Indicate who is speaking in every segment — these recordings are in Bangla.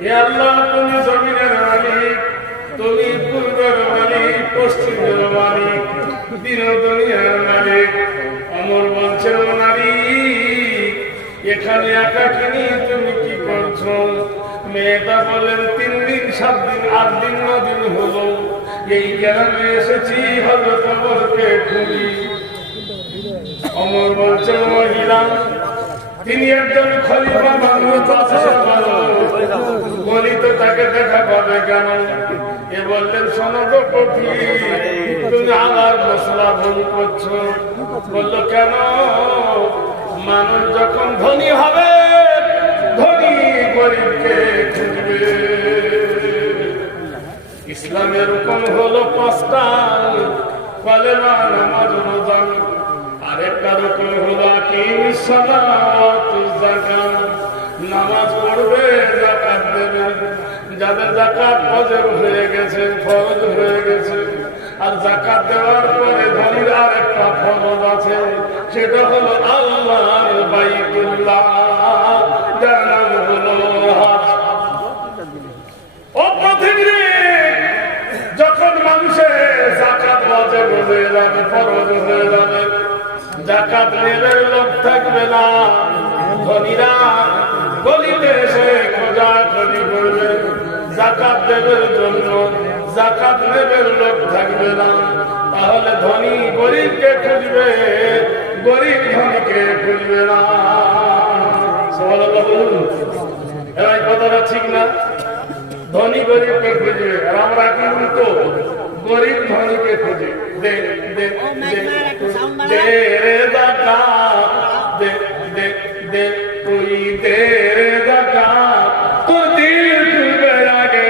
Speaker 1: আল্লাহ, তুমি জমিনের নারী এখানে একাকিনী তুমি কি করছ? মেয়েটা বলেন তিন দিন, সাত দিন, আট দিন, ন দিন হলো। এসেছি হলো কবরকে খুঁজি অমর বলছেন মহিলা তিনি একজন খলিফা মানুষ বলি তো তাকে দেখা পাবে কেন এ বললেন সনদ কঠি তুমি আমার মশলা ভুল করছ। বলল, কেন? মানুষ যখন ধনী হবে, ধনী গরিবকে খুঁজবে। ইসলামের হুকুম হলো পাঁচটা কলেমা নামাজ রোজা হলো আকিম সালাত যাকাত নামাজ পড়বে যাকাত দেবে যাদের যাকাত ফজর হয়ে গেছে ফরজ হয়ে গেছে আর যাকাত দেওয়ার পরে ধনীর আরেকটা ফরজ আছে সেটা হলো আল্লাহর বাইতুল্লাহ যার নাম হলো যখন মানুষের জাকাত বাজে হয়ে যাবে, ফরজ হয়ে যাবে। জাকাত নেবে লোক থাকবে না। ধনীরা গলিতে এসে খোঁজা খোঁজি করবে। জাকাত দেবের জন্য জাকাত নেবের লোক থাকবে না। তাহলে ধনী গরিবকে খুঁজবে, গরিব ধনীকে খুঁজবে না। এই কথাটা ঠিক না? ধনী গরিবকে খুঁজবে। আর আমরা এখন উল্টো। গরিব ধনীকে খুঁজে। দে দে দে রে দাদা দে দে দে তুই দে রে দাদা। তো দিল আগে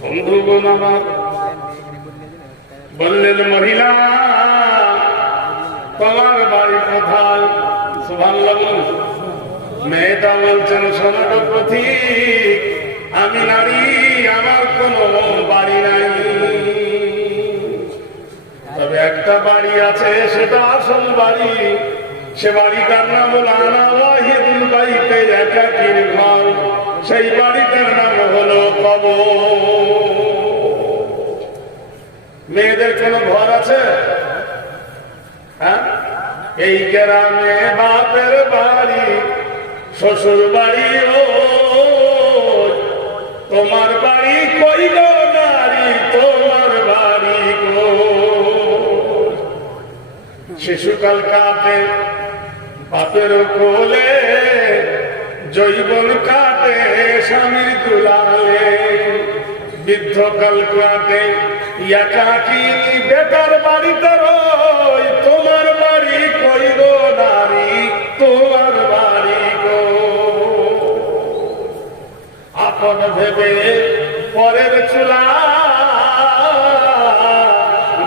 Speaker 1: বন্ধুগণ আমার বললেন মহিলা তোমার বাড়ি কোথায়? সুভাল্লাহ মেয়েটা বলছেন সোনার পথিক আমি নারী, আমার কোনো বাড়ি নাই। তবে একটা বাড়ি আছে, সেটা আসল বাড়ি। সে বাড়িটার নাম হলো আনাওয়াহিদুল বাইতে একাকির ঘর। সেই বাড়িটার নাম হলো কবর। মেয়েদের কোনো ঘর আছে? হ্যাঁ? এই গ্রামে বাড়ি শ্বশুর বাড়ি তোমার বাড়ি কইল নারী? তোমার বাড়ি গো। শিশুকাল কাটে বাপের কোলে জৈবন কাটে স্বামীর দুলালে বৃদ্ধকাল কাটে একাকি বেকার বাড়িতে আপন ভেবে পরের চুলা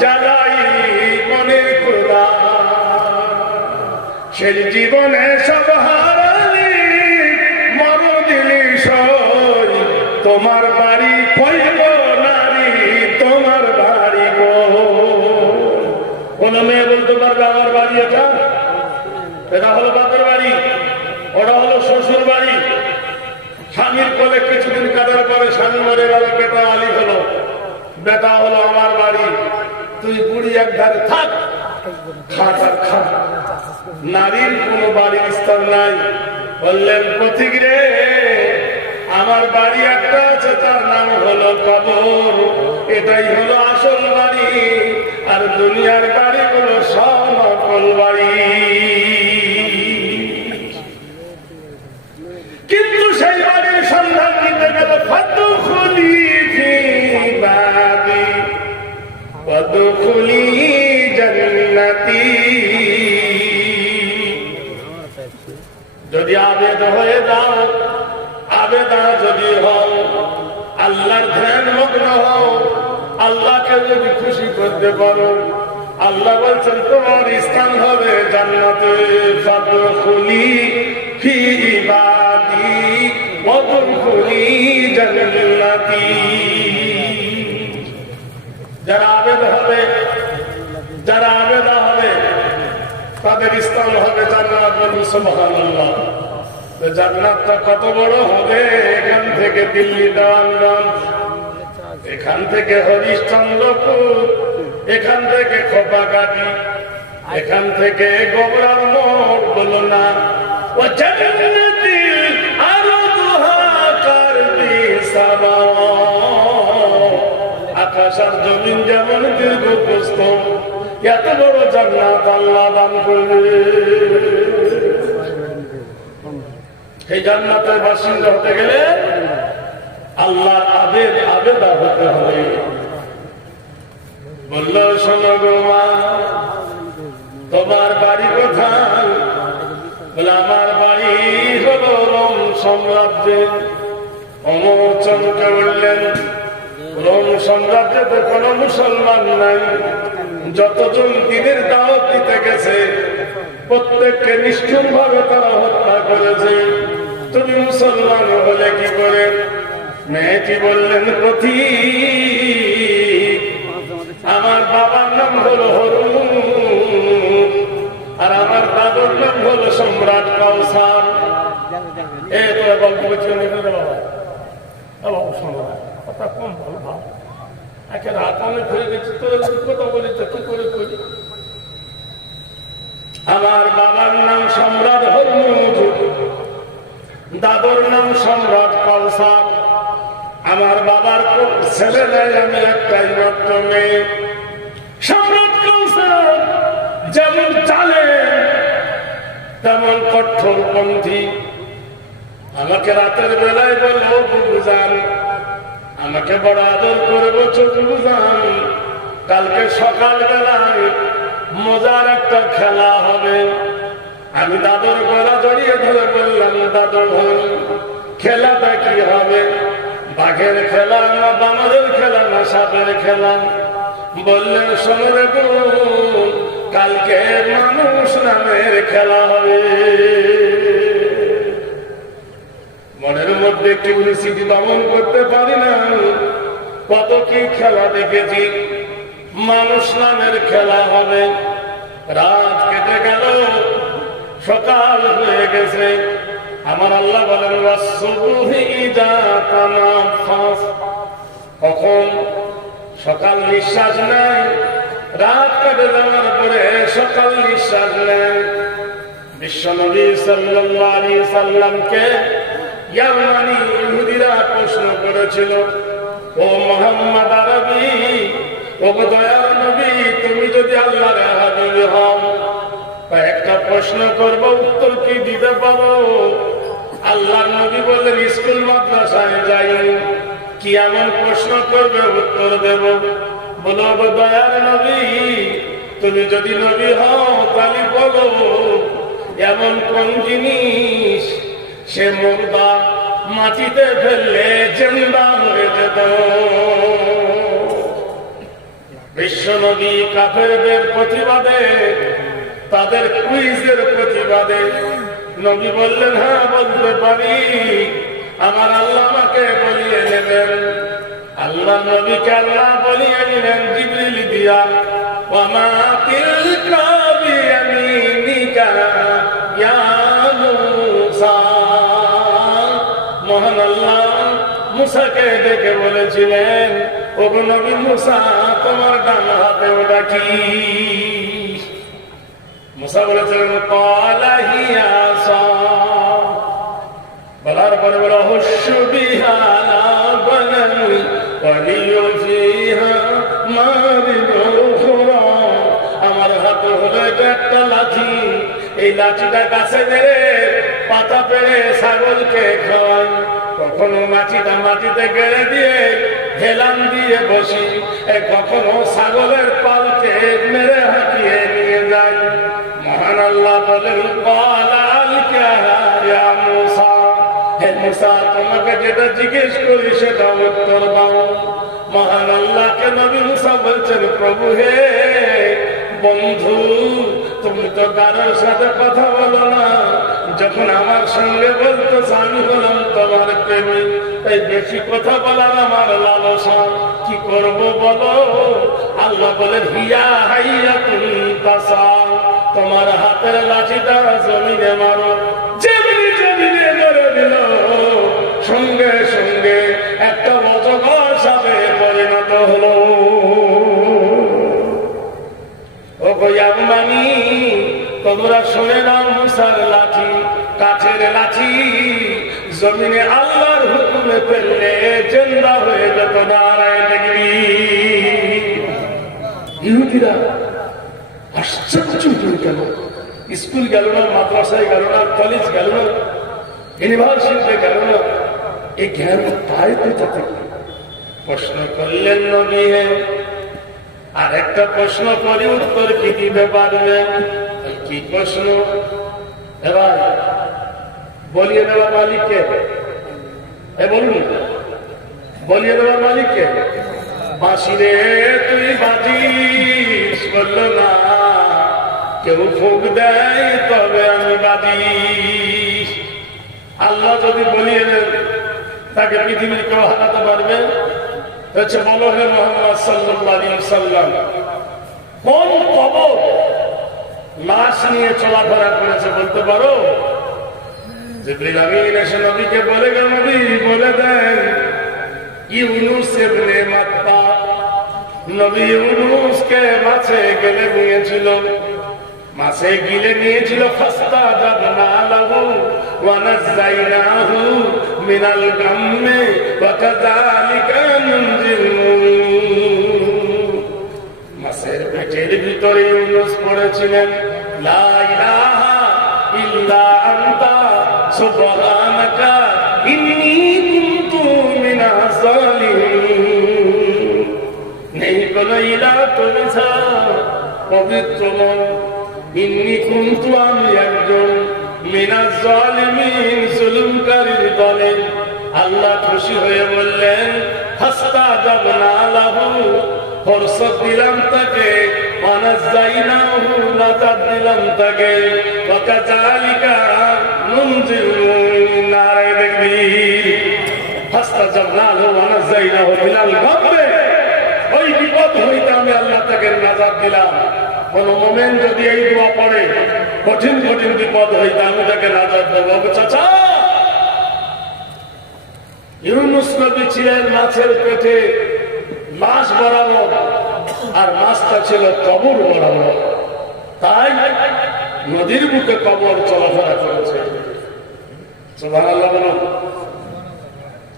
Speaker 1: জ্বালাই মনের খোদা সেই জীবনে সব হারালি মর তোমার বাড়ি কইল নারী, তোমার বাড়ি গো। কোন মেয়ে বলতে পারবে আমার বাড়ি এটা? এটা হলো বাপের বাড়ি, ওটা হলো শ্বশুর বাড়ি। স্বামীর কোলে কিছুদিন কাটার পরে স্বামী মরে গেল, বেটা আলি হলো। বেটা হলো আমার বাড়ি। তুই বুড়ি এক ধারে থাক নারীর কোনো বাড়ির স্তর নাই। বললেন, পথিক রে, আমার বাড়ি একটা আছে, তার নাম হলো কবর। এটাই হলো আসল বাড়ি। আর দুনিয়ার বাড়ি হলো সনকল বাড়ি। খুলি জন্নতি। যদি আবেদ হয়ে যাও, আবেদা যদি হও, আল্লাহর ধ্যান মগ্ন হও, আল্লাহকে যদি খুশি করতে পারো, আল্লাহ বলছেন, তোমার স্থান হবে জান্নাতে। ফাদখুলি ফি ইবাদি ওয়াদখুলি জান্নাতি। যারা আবেদ হবে, যারা আবেদা হবে, তাদের স্থান হবে জান্নাত বলুন সুবহানাল্লাহ। তো জান্নাতটা কত বড় হবে? এখান থেকে দিল্লি দেওয়ানগঞ্জ এখান থেকে হরিশ্চন্দ্রপুর, এখান থেকে খোপাগাড়ি এখান থেকে গোবরার মোড় বলো না। ও জান্নাতি এত বড় জান্নাত আল্লাহ দান করবে। এই জান্নাতের বাসিন্দা হতে গেলে আল্লাহ আবেদ আবেদা হতে হবে। বলল, শোনো তোমার বাড়ি কোথায়? বলে, আমার বাড়ি হলো রোম সাম্রাজ্যে। অমর চমকে উঠলেন রোম সাম্রাজ্যে তো কোনো মুসলমান নাই। যতজন দিনের দাওয়াত দিতে গেছে, প্রত্যেককে নিষ্ঠুর ভাবে তারা হত্যা করেছে। তুমি মুসলমান হলে কি করে? মেয়েটি বললেন প্রতি আমার বাবার নাম হলো হরুন, আর আমার দাদুর নাম হলো সম্রাট কাউসার। এ তোরা গল্প করছি না রে বাবা। এ বাবু কথা কম ভালো ভাব একে রাত আমি ঘুরে গেছি তোর কথা বলি তো, কি করে করি? আমার বাবার নাম সম্রাট হরমুজ দাদুর নাম সম্রাট কলসার আমার বাবার ছেলে নেই আমি একটাই মাত্র মেয়ে। সম্রাট কলসার যেমন চালে, তেমন কঠোরপন্থী আমাকে রাতের বেলায় বলব বুঝান আমাকে বড় আদর করব চোখ কালকে সকাল বেলায় মজার একটা খেলা হবে। আমি দাদর গলা জড়িয়ে ধরে বললাম দাদর হন, খেলাটা কি হবে? বাঘের খেলা না, বানরের খেলা না, সাপের খেলা। বললেন, শোনো কালকে মানুষ নামের খেলা হবে। মনের মধ্যে কিউরিসিটি দমন করতে পারি না। কত কি খেলা দেখেছি, মানুষ নামের খেলা হবে। রাত কেটে গেল, সকাল হয়ে গেছে। আমার আল্লাহ বলেন। কখন? সকাল নিঃশ্বাস নেয়, রাত কেটে যাওয়ার পরে সকাল নিঃশ্বাস নেয়। বিশ্বনবী সাল্লাল্লাহু আলাইহি সাল্লামকে ইয়ামানি ইহুদিরা প্রশ্ন করেছিল, ও মোহাম্মদ আরবি, ও দয়াল নবী, তুমি যদি আল্লাহর হাবিব হও একটা প্রশ্ন করব, উত্তর কি দিতে পারো? আল্লাহ নবী বললেন, স্কুল, মাদ্রাসায় যাই, কি এমন প্রশ্ন করবে, উত্তর দেব। বলো দয়াল নবী, তুমি যদি নবী হও, তাহলে বলো, এমন কোন জিনিস সে মুর্দা মাটিতে ফেললে জেন্দা হয়ে যেত। বিশ্বনবী কাফেরদের প্রতিবাদে, তাদের কুইজের প্রতিবাদে। নবী বললেন হ্যাঁ বলতে পারি। আমার আল্লাহ আমাকে বলিয়ে নেবেন। আল্লাহ নবীকে আল্লাহ বলিয়ে নিলেন জিবরিল দিয়া। ওয়ামা তিলকা মহান আল্লাহ মুসাকে ডেকে বলেছিলেন ও নবী মুসা, তোমার ডান হাতে ওটা কি? মুসা বলেছিলেন কলাহিয়া বলার পরে হস্য আমার হাতে হলো একটা লাঠি। এই লাঠিটা কাছে মেরে পাতা পেরে ছাগলকে খাওয়াই কখনো মাটিটা মাটিতে গেড়ে দিয়ে হেলান দিয়ে বসি। কখনো ছাগলের পালকে মেরে হাঁটিয়ে নিয়ে যাই। মহান আল্লাহ বলেন তোমাকে যেটা জিজ্ঞেস করি সেটা উত্তর দাও। মহান আল্লাহকে নবী মুসা বলছেন, প্রভু হে বন্ধু, তুমি তো কারোর সাথে কথা বলো না। যখন আমার সঙ্গে বলতো আমি বললাম তোমার প্রেমে তাই বেশি কথা বলার আমার লালসা। কি করব বলো? আল্লাহ বলে হিয়া হাইয়া তুমি তোমার হাতের লাঠিটা জমিনে মারো। যেমনি জমিনে ধরে দিল। সঙ্গে সঙ্গে একটা অজগর সাপে পরিণত হলো। ও তোমরা শুনে নাও মুসার লাঠি, কাঠের লাঠি। জমিনে আল্লাহর হুকুমে ফেললে জেন্দা হয়ে যেত দাঁড়ায় দেখবি ইহুদিরা আশ্চর্য হয়ে স্কুল গেল না, মাদ্রাসায় গেল না, কলেজ গেল না, ইউনিভার্সিটিতে গেল না, এই জ্ঞান পায় কোথা প্রশ্ন করলেন নবী আর একটা প্রশ্ন করি, উত্তর কি দিতে পারবেন কি প্রশ্ন? এবার বলিয়ে দেওয়া মালিককে। এ বলুন, বলিয়ে দেওয়া মালিককে। বাঁশিরে তুই বাজিস, বলল, না, কেউ ফুক দেয়, তবে আমি বাজি আল্লাহ যদি বলিয়ে দেন, তাকে পৃথিবীর কেউ হারাতে পারবে? হচ্ছে হে মোহাম্মদ সাল্লাহ সাল্লাম কোন কবর লাশ নিয়ে চলাফেরা করেছে বলতে পারো? নবী, বলে দেন মাছে গেলে নিয়েছিল, মাছে গিলে নিয়েছিল ফাস্তা জাবনা লাহু ওয়া মিনাল গাম্মে নুনজিল মুমিনিন মাছের পেটের ভিতরে ইউনুস পড়েছিলেন, লা ইলাহা ইল্লা আনতা সুবহানাকা ইন্নী কুনতু মিনাজ জালিমিন নেই কোন ইলা তুমি ছাড়া পবিত্র নয়। ইন্নি কুনতু আমি একজন মিনাজ জালিমিন জুলুমকারীর দলে আল্লাহ খুশি হয়ে বললেন, হাস্তা যাবনা লাহু। ফরসত দিলাম তাকে ওয়ানাজ্জাইনাহু নাজাত দিলাম তাকে। নুনজিল মুমিনিন নারে দেখবি যাবনা লাহু ওয়ানাজ্জাইনাহু মিনাল গাম্মে ওই বিপদ হইতে আমি আল্লাহ তাকে নাজাত দিলাম। কোন মোমেন যদি এই দোয়া পড়ে কঠিন কঠিন বিপদ হইতে আমি তাকে নাজাত দেবো চাচা, ইউনুস নবী ছিলেন মাছের পেটে মাছ বরাবর, আর মাছটা ছিল কবর বরাবর। তাই নদীর বুকে কবর চলাফেরা করেছে।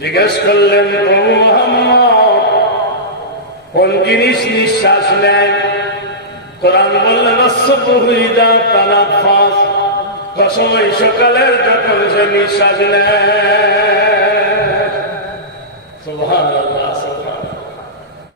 Speaker 1: জিজ্ঞেস করলেন কোন জিনিস নিঃশ্বাস নেয়? কোরআন বললেন অশ্বপুহিদা তানা ফাঁস কসময় সকালের যখন সে নিঃশ্বাস নেয় সুবহানাল্লাহ, সুবহানাল্লাহ।